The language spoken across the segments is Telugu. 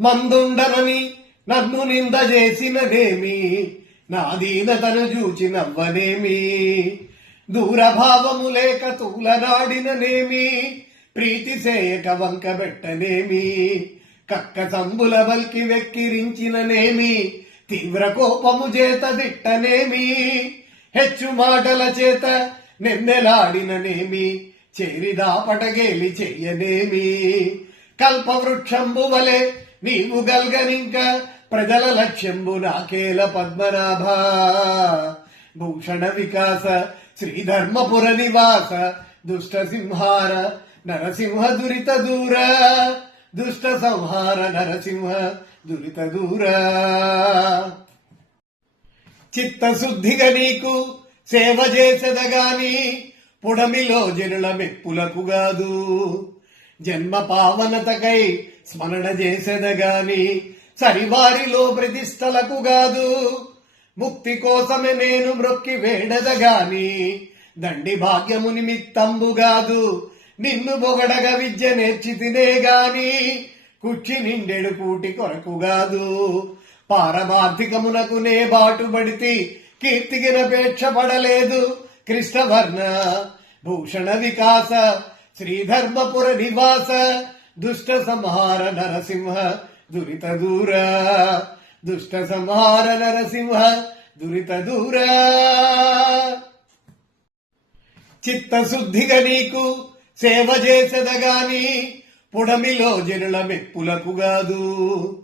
మందుండనని నన్ను నింద చేసినదేమి? నా దీనతను చూచి నవ్వనేమి దూరభావము లేక తూలనాడిననేమి? ప్రీతి చేయక వంక పెట్టనేమి? కక్క సంబుల బల్కి వెక్కిరించిననేమి? తీవ్ర కోపము చేత దిట్టనేమి హెచ్చు మాటల చేత నిన్నెలాడిననేమి? చేరిదాపటగేలి చెయ్యనేమి కల్పవృక్షంబు వలె నీవు గల్గనింక ప్రజల లక్ష్యంబు నాకేల పద్మనాభ. భూషణ వికాస శ్రీధర్మపుర నివాస దుష్ట సింహార నరసింహ దురిత దూర. దుష్ట సంహార నరసింహ దురిత దూర. చిత్తశుద్ధిగా నీకు సేవ చేసెదగాని పుడమిలో జనుల మెప్పులకు కాదు జన్మ పావనతకై స్మరణ చేసెదగాని సరివారిలో ప్రతిష్టలకు గాదు. ముక్తి కోసమే నేను మ్రొక్కి వేడదగాని దండి భాగ్యము నిమిత్తంబు గాదు. నిన్ను బొగడగ విద్య నేర్చి తినే గాని కుచ్చి నిండెడు కూటి కొరకు గాదు. పారమార్థికమునకు నే బాటుబడితి కీర్తికినపేక్ష పడలేదు. కృష్ణవర్ణ భూషణ వికాస శ్రీధర్మపుర నివాస దుష్ట సంహార నరసింహ దురిత దూర. దుష్ట సంహార నరసింహ దురిత దూర. చిత్తశుద్ధిగా నీకు సేవ చేసెదగాని పుడమిలో జనుల మెప్పులకు గాదు.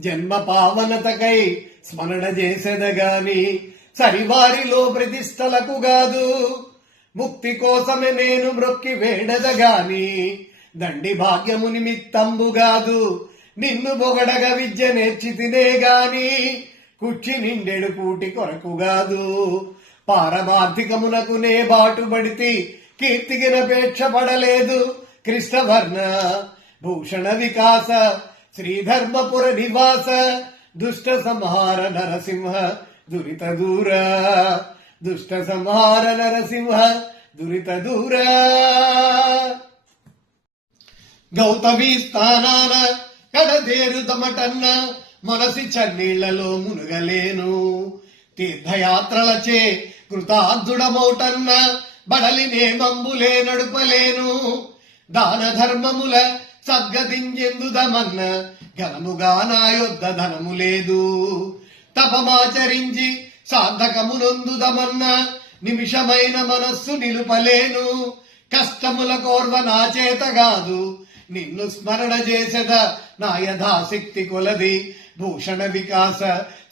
జన్మ పావనతకై స్మరణ చేసెదగాని సరివారిలో ప్రతిష్టలకు గాదు. ముక్తి కోసమే నేను మ్రొక్కి వేడదగాని దండి భాగ్యము నిమిత్తంబు నిన్ను బొగడగ విద్య నేర్చి తినే గాని కుచ్చి నిండెడు కూటి కొరకు గాదు. పారమార్థికమునకు నే బాటుబడితి కీర్తికినపేక్ష పడలేదు. కృష్ణవర్ణ భూషణ వికాస శ్రీధర్మపుర నివాస దుష్ట సంహార నరసింహ దురిత దూర. దుష్ట సంహార నరసింహ దురిత దూర. గౌతమి స్థానాన కడదేరుదమటన్న మనసి చన్నీళ్ళలో మునుగలేను. తీర్థయాత్రలచే కృతార్థుడమౌటన్న బడలి నేమంబులే నడుపలేను. దాన ధర్మముల సద్గతించెందుదమన్న ఘనముగా నా యొద్ద ధనము లేదు. తపమాచరించి సార్థకమునొందుదమన్న నిమిషమైన మనస్సు నిలుపలేను. కష్టముల కోర్వ నా చేత కాదు. నిన్ను స్మరణ చేసెద నా యథాశక్తి కొలది. భూషణ వికాస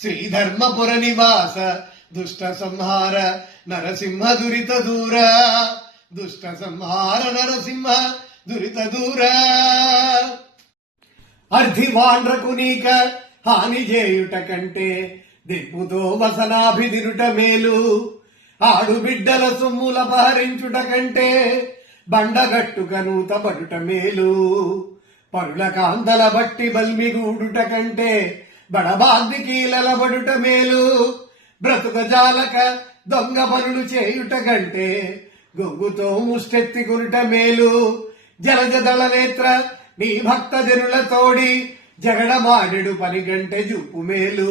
శ్రీధర్మపుర నివాస దుష్ట సంహార నరసింహ దురిత దూర. దుష్ట సంహార నరసింహ దురిత దూర. అర్ధివాండ్రకు నీక హాని చేయుట కంటే దిప్పుతో వసనాభిదిరుట మేలు ఆడుబిడ్డల సొమ్ముల పహరించుట కంటే బండగట్టుకను నూత పడుట మేలు పరుల కాంతల బట్టి బల్మిగూడుట కంటే బడబాగ్ని కీలల పడుట మేలు బ్రతుక జాలక దొంగ పనులు చేయుట కంటే గొంగుతో ముష్టెత్తి కొనుట మేలు జలజదళ నేత్ర నీ భక్త జనుల తోడి జగడమాడెడు పని గంటె జూపు మేలు